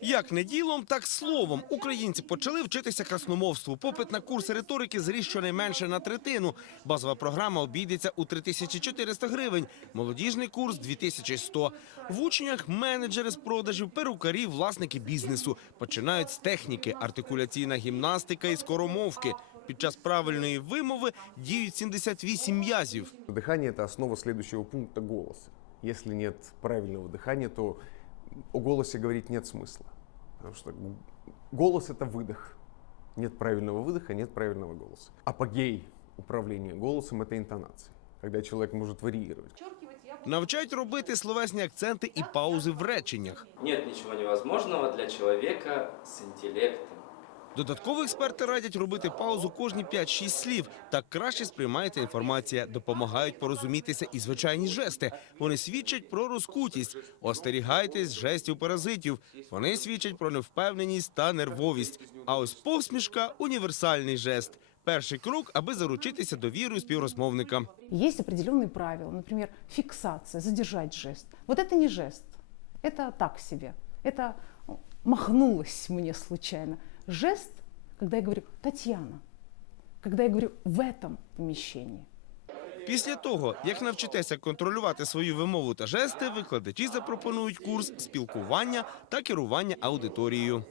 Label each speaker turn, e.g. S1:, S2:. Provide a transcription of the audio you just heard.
S1: Як не ділом, так словом. Українці почали вчитися красномовству. Попит на курси риторики зріс щонайменше на третину. Базова програма обійдеться у 3400 гривень. Молодіжний курс – 2100. В учнях менеджери з продажів, перукарі, власники бізнесу. Починають з техніки, артикуляційна гімнастика і скоромовки. Під час правильної вимови діють 78 м'язів.
S2: Дыхание – это основа следующего пункта голоса. Если нет правильного дыхания, то о голосе говорить нет смысла. Потому что голос – это выдох. Нет правильного выдоха, нет правильного голоса. Апогей управления голосом – это интонация. Когда человек может варьировать.
S1: Навчають робити словесні акценти і паузи в реченнях.
S3: Нет ничего невозможного для человека с интеллектом.
S1: Додатково експерти радять робити паузу кожні 5-6 слів. Так краще сприймається інформація, допомагають порозумітися і звичайні жести. Вони свідчать про розкутість. Остерігайтесь жестів паразитів. Вони свідчать про невпевненість та нервовість. А ось посмішка універсальний жест. Перший крок, аби заручитися довірою співрозмовника.
S4: Есть определенные правила, например, фиксация, задержать жест. Вот это не жест, это так себе, это ну, махнулось мне случайно. Жест, когда я говорю «Татьяна», когда я говорю «в этом помещении».
S1: Після того, як навчитеся контролювати свою вимову та жести, викладачі запропонують курс спілкування та керування аудиторією.